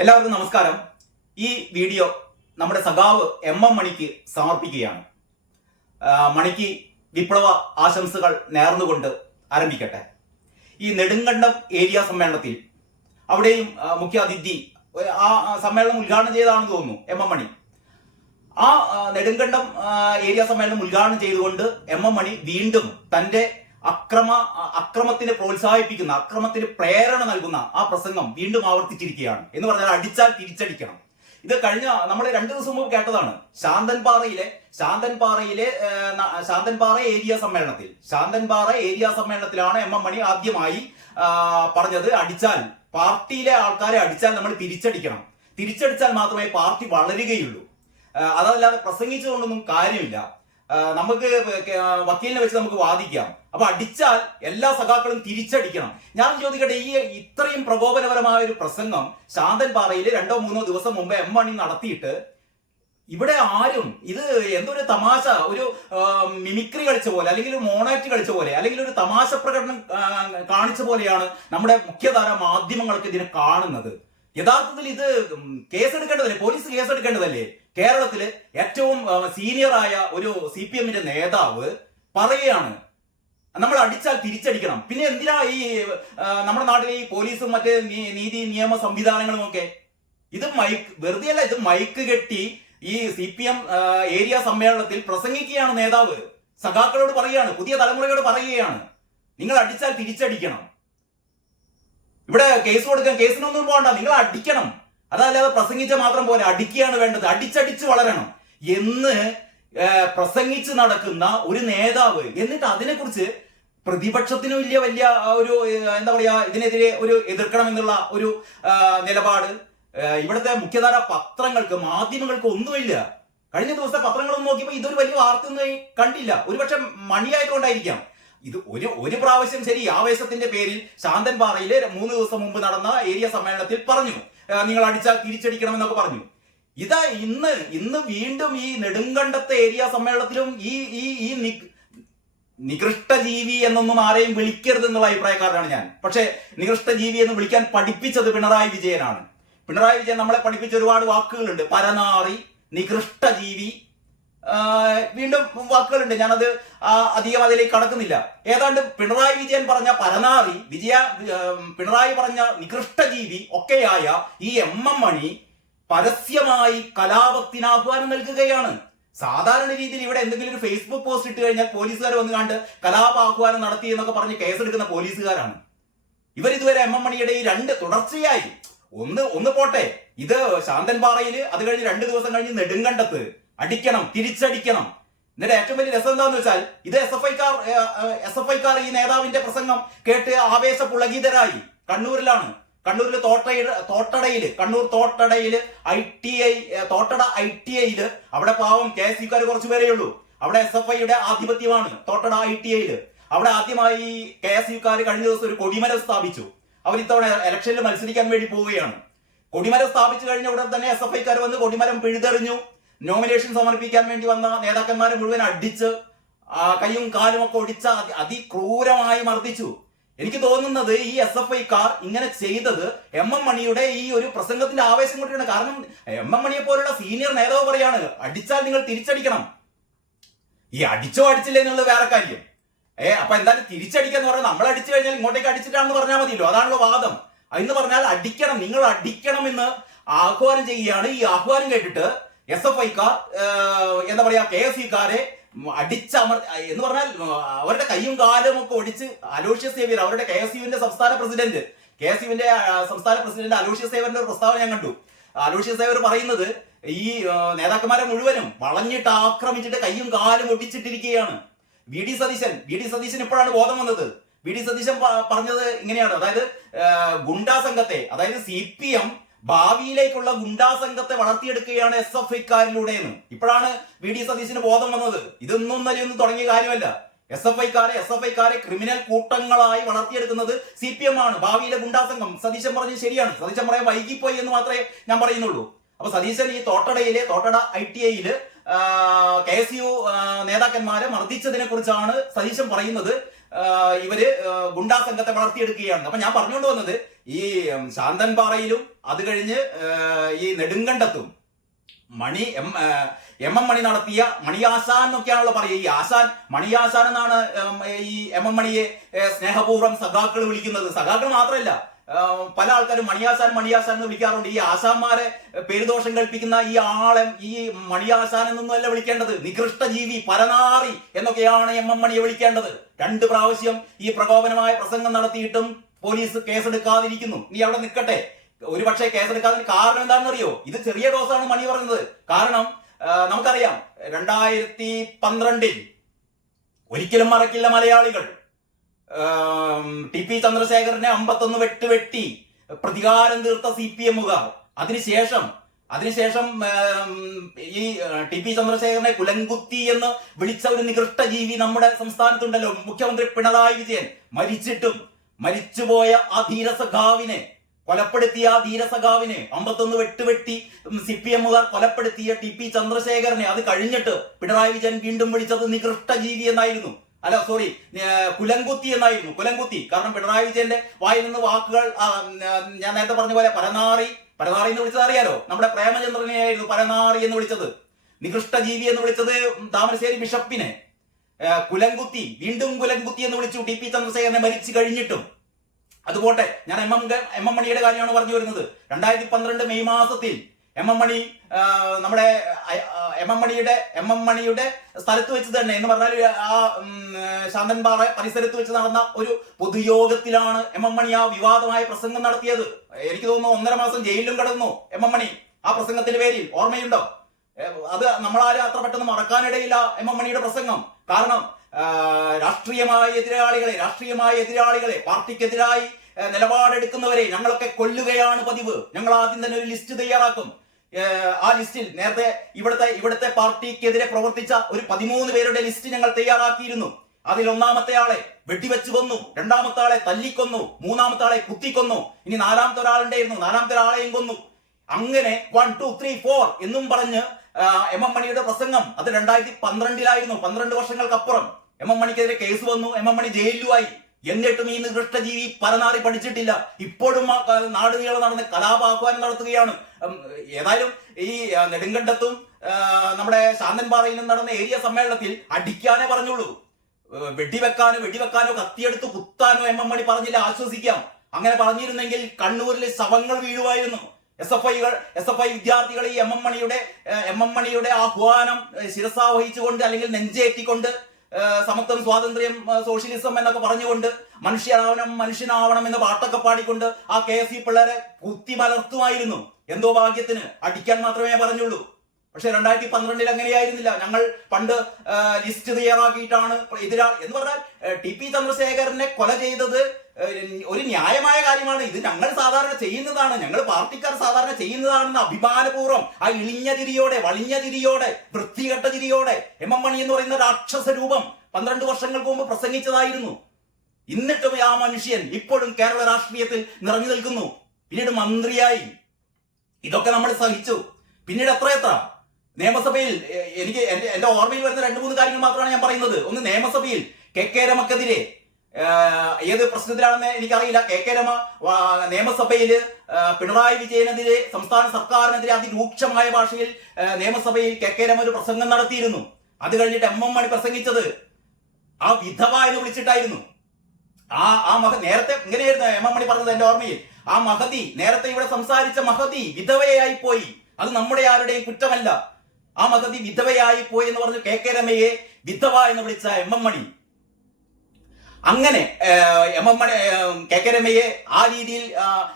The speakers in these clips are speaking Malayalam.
എല്ലാവർക്കും നമസ്കാരം. ഈ വീഡിയോ നമ്മുടെ സഖാവ് എം എം മണിക്ക് സമർപ്പിക്കുകയാണ്. മണിക്ക് വിപ്ലവ ആശംസകൾ നേർന്നുകൊണ്ട് ആരംഭിക്കട്ടെ. ഈ നെടുങ്കണ്ടം ഏരിയ സമ്മേളനത്തിൽ അവിടെയും ആ, മുഖ്യ അതിഥി ആ സമ്മേളനം ഉദ്ഘാടനം ചെയ്തതാണെന്ന് തോന്നുന്നു എം എം മണി. ആ നെടുങ്കണ്ടം ഏരിയ സമ്മേളനം ഉദ്ഘാടനം ചെയ്തുകൊണ്ട് എം എം മണി വീണ്ടും തന്റെ അക്രമ അക്രമത്തിനെ പ്രോത്സാഹിപ്പിക്കുന്ന അക്രമത്തിന് പ്രേരണ നൽകുന്ന ആ പ്രസംഗം വീണ്ടും ആവർത്തിച്ചിരിക്കുകയാണ്. എന്ന് പറഞ്ഞാൽ അടിച്ചാൽ തിരിച്ചടിക്കണം. ഇത് കഴിഞ്ഞ നമ്മൾ രണ്ടു ദിവസം മുമ്പ് കേട്ടതാണ്. ശാന്തൻപാറയിലെ ശാന്തൻപാറയിലെ ശാന്തൻപാറ ഏരിയ സമ്മേളനത്തിൽ ശാന്തൻപാറ ഏരിയ സമ്മേളനത്തിലാണ് എം എം മണി ആദ്യമായി പറഞ്ഞത് അടിച്ചാൽ പാർട്ടിയിലെ ആൾക്കാരെ അടിച്ചാൽ നമ്മൾ തിരിച്ചടിക്കണം. തിരിച്ചടിച്ചാൽ മാത്രമേ പാർട്ടി വളരുകയുള്ളൂ. അതല്ലാതെ പ്രസംഗിച്ചുകൊണ്ടൊന്നും കാര്യമില്ല. നമുക്ക് വക്കീലിനെ വെച്ച് നമുക്ക് വാദിക്കാം. അപ്പൊ അടിച്ചാൽ എല്ലാ സഖാക്കളും തിരിച്ചടിക്കണം. ഞാൻ ചോദിക്കട്ടെ ഈ ഇത്രയും പ്രകോപനപരമായ ഒരു പ്രസംഗം ശാന്തൻ പാറയിൽ രണ്ടോ മൂന്നോ ദിവസം മുമ്പ് എം മണി നടത്തിയിട്ട് ഇവിടെ ആരും ഇത് എന്തൊരു തമാശ ഒരു മിമിക്രി കളിച്ച പോലെ അല്ലെങ്കിൽ ഒരു മോണാറ്റി കളിച്ച പോലെ അല്ലെങ്കിൽ ഒരു തമാശ പ്രകടനം കാണിച്ച പോലെയാണ് നമ്മുടെ മുഖ്യധാര മാധ്യമങ്ങൾക്ക് ഇതിനെ കാണുന്നത്. യഥാർത്ഥത്തിൽ ഇത് കേസെടുക്കേണ്ടതല്ലേ? പോലീസ് കേസെടുക്കേണ്ടതല്ലേ? കേരളത്തിൽ ഏറ്റവും സീനിയറായ ഒരു സി പി എമ്മിന്റെ നേതാവ് പറയുകയാണ് നമ്മൾ അടിച്ചാൽ തിരിച്ചടിക്കണം. പിന്നെ എന്തിനാ ഈ നമ്മുടെ നാട്ടിലെ ഈ പോലീസും മറ്റേ നീതി നിയമ സംവിധാനങ്ങളും ഒക്കെ? ഇത് മൈക്ക് വെറുതെ അല്ല ഇത് മൈക്ക് കെട്ടി ഈ സി പി എം ഏരിയ സമ്മേളനത്തിൽ പ്രസംഗിക്കുകയാണ് നേതാവ്. സഖാക്കളോട് പറയുകയാണ് പുതിയ തലമുറയോട് പറയുകയാണ്. നിങ്ങൾ അടിച്ചാൽ തിരിച്ചടിക്കണം. ഇവിടെ കേസ് കൊടുക്കാൻ കേസിനൊന്നും പോകണ്ട നിങ്ങൾ അടിക്കണം. അതല്ലാതെ പ്രസംഗിച്ച മാത്രം പോലെ അടിക്കുകയാണ് വേണ്ടത്. അടിച്ചടിച്ച് വളരണം. എന്ന് പ്രസംഗിച്ച് നടക്കുന്ന ഒരു നേതാവ് എന്നിട്ട് അതിനെക്കുറിച്ച് പ്രതിപക്ഷത്തിന് വലിയ വലിയ ഒരു എന്താ പറയാ ഇതിനെതിരെ ഒരു എതിർക്കണം എന്നുള്ള ഒരു നിലപാട്. ഇവിടുത്തെ മുഖ്യധാര പത്രങ്ങൾക്ക് മാധ്യമങ്ങൾക്ക് ഒന്നുമില്ല. കഴിഞ്ഞ ദിവസത്തെ പത്രങ്ങളൊന്നും നോക്കിയപ്പോൾ ഇതൊരു വലിയ വാർത്തയൊന്നും കണ്ടില്ല. ഒരുപക്ഷെ മണിയായതുകൊണ്ടായിരിക്കാം. ഇത് ഒരു ഒരു പ്രാവശ്യം ശരി ആവേശത്തിന്റെ പേരിൽ ശാന്തൻ പാറയിലെ മൂന്ന് ദിവസം മുമ്പ് നടന്ന ഏരിയ സമ്മേളനത്തിൽ പറഞ്ഞു. നിങ്ങൾ അടിച്ചാൽ തിരിച്ചടിക്കണം എന്നൊക്കെ പറഞ്ഞു. ഇതാ ഇന്ന് ഇന്ന് വീണ്ടും ഈ നെടുങ്കണ്ടത്തെ ഏരിയ സമ്മേളനത്തിലും ഈ ഈ ഈ നികൃഷ്ട ജീവി എന്നൊന്നും ആരെയും വിളിക്കരുത് എന്നുള്ള അഭിപ്രായക്കാരനാണ് ഞാൻ. പക്ഷെ നികൃഷ്ട ജീവി എന്ന് വിളിക്കാൻ പഠിപ്പിച്ചത് പിണറായി വിജയനാണ്. പിണറായി വിജയൻ നമ്മളെ പഠിപ്പിച്ച ഒരുപാട് വാക്കുകളുണ്ട്. പരനാറി നികൃഷ്ട ജീവി വീണ്ടും വാക്കുകളുണ്ട്. ഞാനത് അധികം അതിലേക്ക് കടക്കുന്നില്ല. ഏതാണ്ട് പിണറായി വിജയൻ പറഞ്ഞ പരനാറി വിജയ പിണറായി പറഞ്ഞ നികൃഷ്ട ജീവി ഒക്കെയായ ഈ എം എം മണി പരസ്യമായി കലാപത്തിന് ആഹ്വാനം നൽകുകയാണ്. സാധാരണ രീതിയിൽ ഇവിടെ എന്തെങ്കിലും ഒരു ഫേസ്ബുക്ക് പോസ്റ്റ് ഇട്ട് കഴിഞ്ഞാൽ പോലീസുകാർ വന്ന് കണ്ട് കലാപ ആഹ്വാനം നടത്തി എന്നൊക്കെ പറഞ്ഞ് കേസെടുക്കുന്ന പോലീസുകാരാണ്. ഇവർ ഇതുവരെ എം എം മണിയുടെ ഈ രണ്ട് തുടർച്ചയായി. ഒന്ന് ഒന്ന് പോട്ടെ. ഇത് ശാന്തൻപാറയിൽ അത് കഴിഞ്ഞ് രണ്ട് ദിവസം കഴിഞ്ഞ് നെടുങ്കണ്ടത്ത്. അടിക്കണം തിരിച്ചടിക്കണം. എന്നിട്ട് ഏറ്റവും വലിയ രസം എന്താന്ന് വെച്ചാൽ ഇത് എസ് എഫ് ഐക്കാർ എസ് എഫ് ഐക്കാർ ഈ നേതാവിന്റെ പ്രസംഗം കേട്ട് ആവേശ പുളകിതരായി കണ്ണൂരിലാണ്. കണ്ണൂരിൽ തോട്ടയിൽ തോട്ടടയിൽ Kannur തോട്ടടയിൽ I T I Thottada I T ഐയിൽ അവിടെ പാവം കെ എസ് യുക്കാർ കുറച്ച് പേരേ ഉള്ളൂ. അവിടെ എസ് എഫ് ഐയുടെ ആധിപത്യമാണ് തോട്ടട ഐ ടി ഐയിൽ അവിടെ ആദ്യമായി കെ എസ് യുക്കാർ കഴിഞ്ഞ ദിവസം ഒരു കൊടിമരം സ്ഥാപിച്ചു. അവർ ഇത്തവണ ഇലക്ഷനിൽ മത്സരിക്കാൻ വേണ്ടി പോവുകയാണ്. കൊടിമരം സ്ഥാപിച്ചു കഴിഞ്ഞ ഉടൻ തന്നെ എസ് എഫ് ഐക്കാർ വന്ന് കൊടിമരം പിഴുതെറിഞ്ഞു. നോമിനേഷൻ സമർപ്പിക്കാൻ വേണ്ടി വന്ന നേതാക്കന്മാരെ മുഴുവൻ അടിച്ച് കൈയും കാലും ഒക്കെ ഒടിച്ച അതിക്രൂരമായി മർദ്ദിച്ചു. എനിക്ക് തോന്നുന്നത് ഈ എസ് എഫ് ഐക്കാർ ഇങ്ങനെ ചെയ്തത് എം എം മണിയുടെ ഈ ഒരു പ്രസംഗത്തിന്റെ ആവേശം കൊണ്ടാണ്. കാരണം എം എം മണിയെ പോലുള്ള സീനിയർ നേതാവ് പറയാണ് അടിച്ചാൽ നിങ്ങൾ തിരിച്ചടിക്കണം. ഈ അടിച്ചോ അടിച്ചില്ലേ എന്നുള്ളത് വേറെ കാര്യം. ഏ അപ്പൊ എന്തായാലും തിരിച്ചടിക്കാന്ന് പറഞ്ഞാൽ നമ്മൾ അടിച്ചു കഴിഞ്ഞാൽ ഇങ്ങോട്ടേക്ക് അടിച്ചിട്ടാണെന്ന് പറഞ്ഞാൽ മതിയല്ലോ. അതാണല്ലോ വാദം. എന്ന് പറഞ്ഞാൽ അടിക്കണം നിങ്ങൾ അടിക്കണം എന്ന് ആഹ്വാനം ചെയ്യുകയാണ്. ഈ ആഹ്വാനം കേട്ടിട്ട് എസ് എഫ് ഐക്കാർ എന്താ പറയാ കെ എസ് സിക്കാരെ അടിച്ചമർ എന്ന് പറഞ്ഞാൽ അവരുടെ കൈയും കാലും ഒക്കെ ഒടിച്ച് അലോഷ്യസ് സേവ്യർ അവരുടെ കെ എസ് യുവിന്റെ സംസ്ഥാന പ്രസിഡന്റ് കെ എസ് യുവിന്റെ സംസ്ഥാന പ്രസിഡന്റ് അലോഷ്യസ് സേവറിന്റെ ഒരു പ്രസ്താവന ഞാൻ കണ്ടു. അലോഷ്യസ് സേവർ പറയുന്നത് ഈ നേതാക്കന്മാരെ മുഴുവനും വളഞ്ഞിട്ട് ആക്രമിച്ചിട്ട് കൈയും കാലും ഒടിച്ചിട്ടിരിക്കുകയാണ്. V D Satheesan V D Satheesan ഇപ്പോഴാണ് ബോധം വന്നത്. വി ഡി സതീശൻ പറഞ്ഞത് ഇങ്ങനെയാണ്. അതായത് ഗുണ്ടാ സംഘത്തെ അതായത് സി പി എം ഭാവിയിലേക്കുള്ള ഗുണ്ടാ സംഘത്തെ വളർത്തിയെടുക്കുകയാണ് എസ് എഫ് ഐക്കാരിലൂടെ എന്ന് ഇപ്പോഴാണ് വി ഡി സതീശിന് ബോധം വന്നത്. ഇതൊന്നും ഒന്നും തുടങ്ങിയ കാര്യമല്ല. എസ് എഫ് ഐക്കാരെ എസ് എഫ് ഐക്കാരെ ക്രിമിനൽ കൂട്ടങ്ങളായി വളർത്തിയെടുക്കുന്നത് സി പി എം ആണ്. ഭാവിയിലെ ഗുണ്ടാ സംഘം സതീശൻ പറഞ്ഞത് ശരിയാണ്. സതീശൻ പറയാൻ വൈകിപ്പോയി എന്ന് മാത്രമേ ഞാൻ പറയുന്നുള്ളൂ. അപ്പൊ സതീശൻ ഈ തോട്ടടയിലെ തോട്ടട ഐ ടി ഐയിൽ കെ എസ് യു നേതാക്കന്മാരെ മർദ്ദിച്ചതിനെ കുറിച്ചാണ് സതീശൻ പറയുന്നത്. ഇവർ ഗുണ്ടാ സംഘത്തെ വളർത്തിയെടുക്കുകയാണ്. അപ്പൊ ഞാൻ പറഞ്ഞുകൊണ്ട് വന്നത് ഈ ശാന്തൻ ശാന്തൻപാറയിലും അത് കഴിഞ്ഞ് ഈ നെടുങ്കണ്ടത്തും Mani M M M Mani നടത്തിയ മണിയാസാൻ എന്നൊക്കെയാണല്ലോ പറയുക. ഈ ആസാൻ മണിയാസാൻ എന്നാണ് ഈ എം എം മണിയെ സ്നേഹപൂർവം സഖാക്കൾ വിളിക്കുന്നത്. സഖാക്കൾ മാത്രമല്ല പല ആൾക്കാരും മണിയാസാൻ മണിയാസാൻ എന്ന് വിളിക്കാറുണ്ട്. ഈ ആസാമാരെ പേരുദോഷം കൽപ്പിക്കുന്ന ഈ ആളെ ഈ മണിയാസാൻ എന്നൊന്നുമല്ല വിളിക്കേണ്ടത്. നികൃഷ്ട ജീവി പരനാറി എന്നൊക്കെയാണ് എം എം മണിയെ വിളിക്കേണ്ടത്. രണ്ട് പ്രാവശ്യം ഈ പ്രകോപനമായ പ്രസംഗം നടത്തിയിട്ടും പോലീസ് കേസെടുക്കാതിരിക്കുന്നു. നീ അവിടെ നിൽക്കട്ടെ. ഒരു പക്ഷേ കേസെടുക്കാതിന് കാരണം എന്താണെന്നറിയോ? ഇത് ചെറിയ ഡോസാണ് മണി പറയുന്നത് കാരണം നമുക്കറിയാം രണ്ടായിരത്തി പന്ത്രണ്ടിൽ ഒരിക്കലും മറക്കില്ല മലയാളികൾ. ടി പി ചന്ദ്രശേഖരനെ അമ്പത്തൊന്ന് വെട്ട് വെട്ടി പ്രതികാരം തീർത്ത സി പി എമ്മുകാർ അതിനുശേഷം അതിനുശേഷം ഈ ടി പി ചന്ദ്രശേഖരനെ കുലങ്കുത്തി എന്ന് വിളിച്ച ഒരു നികൃഷ്ട ജീവി നമ്മുടെ സംസ്ഥാനത്തുണ്ടല്ലോ. മുഖ്യമന്ത്രി പിണറായി വിജയൻ മരിച്ചിട്ടും മരിച്ചുപോയ ആ ധീരസഖാവിനെ കൊലപ്പെടുത്തിയ ആ ധീരസഖാവിനെ അമ്പത്തൊന്ന് വെട്ടുവെട്ടി സി പി എമ്മുകാർ കൊലപ്പെടുത്തിയ ടി പി ചന്ദ്രശേഖരനെ അത് കഴിഞ്ഞിട്ട് പിണറായി വിജയൻ വീണ്ടും വിളിച്ചത് നികൃഷ്ട ജീവി എന്നായിരുന്നു. അല്ല സോറി കുലങ്കുത്തി എന്നായിരുന്നു. കുലങ്കുത്തി കാരണം പിണറായി വിജയന്റെ വായിൽ നിന്ന് വാക്കുകൾ ഞാൻ നേരത്തെ പറഞ്ഞ പോലെ പരനാറി പരനാറി എന്ന് വിളിച്ചത് അറിയാലോ? നമ്മുടെ പ്രേമചന്ദ്രനെയായിരുന്നു പരനാറി എന്ന് വിളിച്ചത്. നികൃഷ്ട ജീവി എന്ന് വിളിച്ചത് താമരശ്ശേരി ബിഷപ്പിനെ. കുലങ്കുത്തി വീണ്ടും കുലങ്കുത്തി എന്ന് വിളിച്ചു ടി പി ചന്ദ്രശേഖരനെ മരിച്ചു കഴിഞ്ഞിട്ടും. അതുപോട്ടെ ഞാൻ എം എം എം എം മണിയുടെ കാര്യമാണ് പറഞ്ഞു വരുന്നത്. രണ്ടായിരത്തി പന്ത്രണ്ട് മെയ് മാസത്തിൽ എം എം മണി നമ്മുടെ എം എം മണിയുടെ എം എം മണിയുടെ സ്ഥലത്ത് വെച്ച് തന്നെ എന്ന് പറഞ്ഞാൽ ആ ശാന്തൻപാറ പരിസരത്ത് വെച്ച് നടന്ന ഒരു പൊതുയോഗത്തിലാണ് എം എം മണി ആ വിവാദമായ പ്രസംഗം നടത്തിയത്. എനിക്ക് തോന്നുന്നു ഒന്നര മാസം ജയിലിലും കിടന്നു എം എം മണി ആ പ്രസംഗത്തിന്റെ പേരിൽ ഓർമ്മയുണ്ടോ? അത് നമ്മളാരും അത്ര പെട്ടെന്ന് മറക്കാനിടയില്ല എം എം മണിയുടെ പ്രസംഗം. കാരണം രാഷ്ട്രീയമായ എതിരാളികളെ രാഷ്ട്രീയമായ എതിരാളികളെ പാർട്ടിക്കെതിരായി നിലപാടെടുക്കുന്നവരെ ഞങ്ങളൊക്കെ കൊല്ലുകയാണ് പതിവ്. ഞങ്ങൾ ആദ്യം തന്നെ ഒരു ലിസ്റ്റ് തയ്യാറാക്കും. ആ ലിസ്റ്റിൽ നേരത്തെ ഇവിടുത്തെ ഇവിടുത്തെ പാർട്ടിക്കെതിരെ പ്രവർത്തിച്ച ഒരു പതിമൂന്ന് പേരുടെ ലിസ്റ്റ് ഞങ്ങൾ തയ്യാറാക്കിയിരുന്നു. അതിൽ ഒന്നാമത്തെ ആളെ വെട്ടിവെച്ചു കൊന്നു രണ്ടാമത്തെ ആളെ തല്ലിക്കൊന്നു മൂന്നാമത്തെ ആളെ കുത്തിക്കൊന്നു ഇനി നാലാമത്തെ ഒരാളുണ്ടായിരുന്നു നാലാമത്തെ ഒരാളെയും കൊന്നു. അങ്ങനെ വൺ ടു ത്രീ ഫോർ എന്നും പറഞ്ഞ് എം എം മണിയുടെ പ്രസംഗം അത് രണ്ടായിരത്തി പന്ത്രണ്ടിലായിരുന്നു പന്ത്രണ്ട് വർഷങ്ങൾക്കപ്പുറം. എം എം മണിക്കെതിരെ കേസ് വന്നു എം എം മണി ജയിലിലുമായി. എന്നിട്ടും ഈ നികൃഷ്ടജീവി പരനാറി പഠിച്ചിട്ടില്ല. ഇപ്പോഴും ആ നീളം നടന്ന് കലാപാഹ്വാനം നടത്തുകയാണ്. ഏതായാലും ഈ നെടുങ്കണ്ടത്തും നമ്മുടെ ശാന്തൻപാറയിലും നടന്ന ഏരിയ സമ്മേളനത്തിൽ അടിക്കാനേ പറഞ്ഞുള്ളൂ. വെടിവെക്കാനോ വെടിവെക്കാനോ കത്തിയെടുത്ത് കുത്താനോ എം എം മണി പറഞ്ഞില്ല ആശ്വസിക്കാം. അങ്ങനെ പറഞ്ഞിരുന്നെങ്കിൽ കണ്ണൂരിൽ ശവങ്ങൾ വീഴുമായിരുന്നു. എസ് എഫ് ഐകൾ എസ് എഫ് ഐ വിദ്യാർത്ഥികൾ ഈ എം എം മണിയുടെ എം എം മണിയുടെ ആഹ്വാനം ശിരസാവഹിച്ചുകൊണ്ട് വഹിച്ചുകൊണ്ട് അല്ലെങ്കിൽ നെഞ്ചേറ്റിക്കൊണ്ട് സമത്വം സ്വാതന്ത്ര്യം സോഷ്യലിസം എന്നൊക്കെ പറഞ്ഞുകൊണ്ട് മനുഷ്യനാവണം മനുഷ്യനാവണം എന്ന് പാട്ടൊക്കെ പാടിക്കൊണ്ട് ആ കെ എസ് സി പിള്ളേരെ കുത്തി മലർത്തുമായിരുന്നു. എന്തോ ഭാഗ്യത്തിന്. അടിക്കാൻ മാത്രമേ പറഞ്ഞുള്ളൂ. പക്ഷെ രണ്ടായിരത്തി പന്ത്രണ്ടിൽ അങ്ങനെയായിരുന്നില്ല. ഞങ്ങൾ പണ്ട് ലിസ്റ്റ് തയ്യാറാക്കിയിട്ടാണ് എതിരാ എന്ന് പറഞ്ഞാൽ ടി പി ചന്ദ്രശേഖരനെ കൊല ചെയ്തത് ഒരു ന്യായമായ കാര്യമാണ്. ഇത് ഞങ്ങൾ സാധാരണ ചെയ്യുന്നതാണ്. ഞങ്ങൾ പാർട്ടിക്കാർ സാധാരണ ചെയ്യുന്നതാണെന്ന് അഭിമാനപൂർവം ആ ഇളിഞ്ഞ തിരിയോടെ വളിഞ്ഞ തിരിയോടെ വൃത്തികെട്ട തിരിയോടെ എം എം മണി എന്ന് പറയുന്ന രാക്ഷസ രൂപം പന്ത്രണ്ട് വർഷങ്ങൾക്ക് മുമ്പ് പ്രസംഗിച്ചതായിരുന്നു. എന്നിട്ടും ആ മനുഷ്യൻ ഇപ്പോഴും കേരള രാഷ്ട്രീയത്തിൽ നിറഞ്ഞു നിൽക്കുന്നു. പിന്നീട് മന്ത്രിയായി. ഇതൊക്കെ നമ്മൾ സഹിച്ചു. പിന്നീട് എത്ര എത്ര? നിയമസഭയിൽ എനിക്ക് എന്റെ ഓർമ്മയിൽ വരുന്ന രണ്ട് മൂന്ന് കാര്യങ്ങൾ മാത്രമാണ് ഞാൻ പറയുന്നത്. ഒന്ന് നിയമസഭയിൽ കെ കെ രമക്കെതിരെ ഏത് പ്രശ്നത്തിലാണെന്ന് എനിക്കറിയില്ല. കെ കെ രമ നിയമസഭയിൽ പിണറായി വിജയനെതിരെ സംസ്ഥാന സർക്കാരിനെതിരെ അതിരൂക്ഷമായ ഭാഷയിൽ നിയമസഭയിൽ കെ കെ രമ ഒരു പ്രസംഗം നടത്തിയിരുന്നു. അത് കഴിഞ്ഞിട്ട് എം എം മണി പ്രസംഗിച്ചത്. ആ വിധവ എന്ന് വിളിച്ചിട്ടായിരുന്നു. ആ ആ മഹ നേരത്തെ ഇങ്ങനെയായിരുന്നു എം എം മണി പറഞ്ഞത് എന്റെ ഓർമ്മയിൽ. ആ മഹതി നേരത്തെ ഇവിടെ സംസാരിച്ച മഹതി വിധവയായി പോയി അത് നമ്മുടെ ആരുടെയും കുറ്റമല്ല. ആ മഹതി വിധവയായി പോയി എന്ന് പറഞ്ഞു കെ കെ രമയെ വിധവ എന്ന് വിളിച്ച എം എം മണി. അങ്ങനെ M M Mani K K രമയെ ആ രീതിയിൽ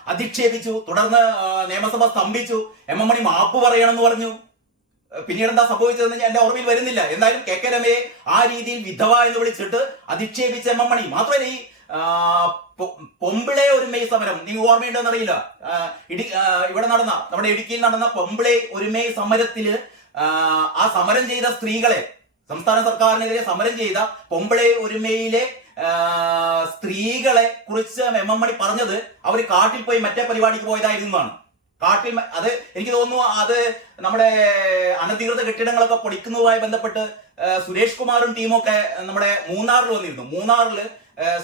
അധിക്ഷേപിച്ചു തുടർന്ന് നിയമസഭ സ്തംഭിച്ചു. എം എം മണി മാപ്പ് പറയണമെന്ന് പറഞ്ഞു. പിന്നീട് എന്താ സംഭവിച്ചതെന്ന് എന്റെ ഓർമ്മയിൽ വരുന്നില്ല. എന്തായാലും കെ കെ രമയെ ആ രീതിയിൽ വിധവ എന്ന് വിളിച്ചിട്ട് അധിക്ഷേപിച്ച എം എം മണി. മാത്രമല്ല ഈ പൊമ്പിളെ ഒരുമൈ സമരം. നിങ്ങൾ ഓർമ്മയുണ്ടെന്ന് അറിയില്ല. ഇടി ഇവിടെ നടന്ന നമ്മുടെ ഇടുക്കിയിൽ നടന്ന പൊമ്പിളെ ഒരുമൈ സമരത്തിൽ ആ, സമരം ചെയ്ത സ്ത്രീകളെ സംസ്ഥാന സർക്കാരിനെതിരെ സമരം ചെയ്ത പൊമ്പിളെ ഒരുമയിലെ സ്ത്രീകളെ കുറിച്ച് എം എം മണി പറഞ്ഞത് അവർ കാട്ടിൽ പോയി മറ്റേ പരിപാടിക്ക് പോയതായിരുന്നു എന്നാണ് കാട്ടിൽ അത് എനിക്ക് തോന്നുന്നു അത് നമ്മുടെ അനധികൃത കെട്ടിടങ്ങളൊക്കെ പൊടിക്കുന്നതുമായി ബന്ധപ്പെട്ട് സുരേഷ് കുമാറും ടീമൊക്കെ നമ്മുടെ മൂന്നാറിൽ വന്നിരുന്നു. മൂന്നാറിൽ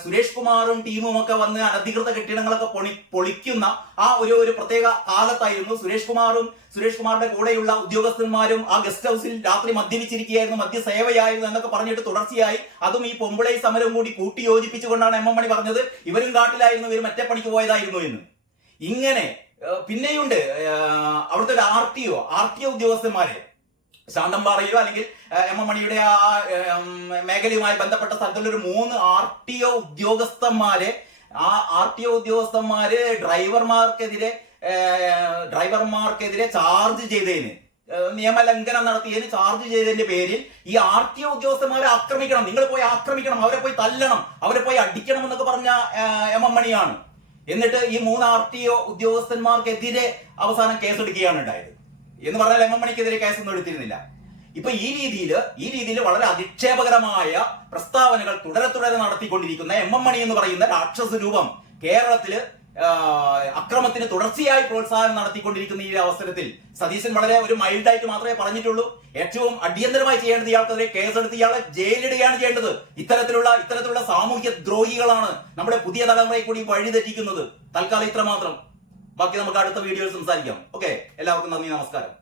സുരേഷ് കുമാറും ടീമും ഒക്കെ വന്ന് അനധികൃത കെട്ടിടങ്ങളൊക്കെ പൊളി പൊളിക്കുന്ന ആ ഒരു ഒരു പ്രത്യേക കാലത്തായിരുന്നു സുരേഷ് കുമാറും സുരേഷ് കുമാറിന്റെ കൂടെയുള്ള ഉദ്യോഗസ്ഥന്മാരും ആ ഗസ്റ്റ് ഹൗസിൽ രാത്രി മദ്യപിച്ചിരിക്കുകയായിരുന്നു മദ്യസേവയായിരുന്നു എന്നൊക്കെ പറഞ്ഞിട്ട് തുടർച്ചയായി അതും ഈ പൊമ്പിളൈ സമരം കൂടി കൂട്ടി യോജിപ്പിച്ചുകൊണ്ടാണ് എം എം മണി പറഞ്ഞത് ഇവരും കാട്ടിലായിരുന്നു ഇവർ മറ്റേ പണിക്ക് പോയതായിരുന്നു എന്ന്. ഇങ്ങനെ പിന്നെയുണ്ട് അവിടുത്തെ ഒരു R T O R T O ഉദ്യോഗസ്ഥന്മാരെ. ശാന്തമ്പാറയിലോ അല്ലെങ്കിൽ എം എം മണിയുടെ ആ മേഖലയുമായി ബന്ധപ്പെട്ട സ്ഥലത്തുള്ള ഒരു മൂന്ന് ആർ ടി ഒ ഉദ്യോഗസ്ഥന്മാരെ ആ ആർ ടി ഒ ഉദ്യോഗസ്ഥന്മാര് ഡ്രൈവർമാർക്കെതിരെ ഡ്രൈവർമാർക്കെതിരെ ചാർജ് ചെയ്തതിന് നിയമലംഘനം നടത്തിയതിന് ചാർജ് ചെയ്തതിന്റെ പേരിൽ ഈ ആർ ടി ഒ ഉദ്യോഗസ്ഥന്മാരെ ആക്രമിക്കണം. നിങ്ങൾ പോയി ആക്രമിക്കണം. അവരെ പോയി തല്ലണം. അവരെ പോയി അടിക്കണം എന്നൊക്കെ പറഞ്ഞ എം എം മണിയാണ്. എന്നിട്ട് ഈ മൂന്ന് ആർ ടി ഒ ഉദ്യോഗസ്ഥന്മാർക്കെതിരെ അവസാനം കേസെടുക്കുകയാണ് ഉണ്ടായത്. എന്ന് പറഞ്ഞാൽ എം എം മണിക്കെതിരെ കേസൊന്നും എടുത്തിരുന്നില്ല. ഇപ്പൊ ഈ രീതിയിൽ ഈ രീതിയിൽ വളരെ അധിക്ഷേപകരമായ പ്രസ്താവനകൾ തുടരെ തുടരെ നടത്തിക്കൊണ്ടിരിക്കുന്ന എം എം മണി എന്ന് പറയുന്ന രാക്ഷസ രൂപം കേരളത്തിൽ അക്രമത്തിന് തുടർച്ചയായി പ്രോത്സാഹനം നടത്തിക്കൊണ്ടിരിക്കുന്ന ഈ അവസരത്തിൽ സതീശൻ വളരെ ഒരു മൈൽഡായിട്ട് മാത്രമേ പറഞ്ഞിട്ടുള്ളൂ. ഏറ്റവും അടിയന്തരമായി ചെയ്യേണ്ടത് ഇയാൾക്കെതിരെ കേസെടുത്ത് ഇയാളെ ജയിലിടുകയാണ് ചെയ്യേണ്ടത്. ഇത്തരത്തിലുള്ള ഇത്തരത്തിലുള്ള സാമൂഹ്യ ദ്രോഹികളാണ് നമ്മുടെ പുതിയ തലമുറയെ കൂടി വഴിതെറ്റിക്കുന്നത്. തൽക്കാലം ഇത്ര മാത്രം ബാക്കി നമുക്ക് അടുത്ത വീഡിയോയിൽ സംസാരിക്കാം. ഓക്കെ? എല്ലാവർക്കും നന്ദി നമസ്കാരം.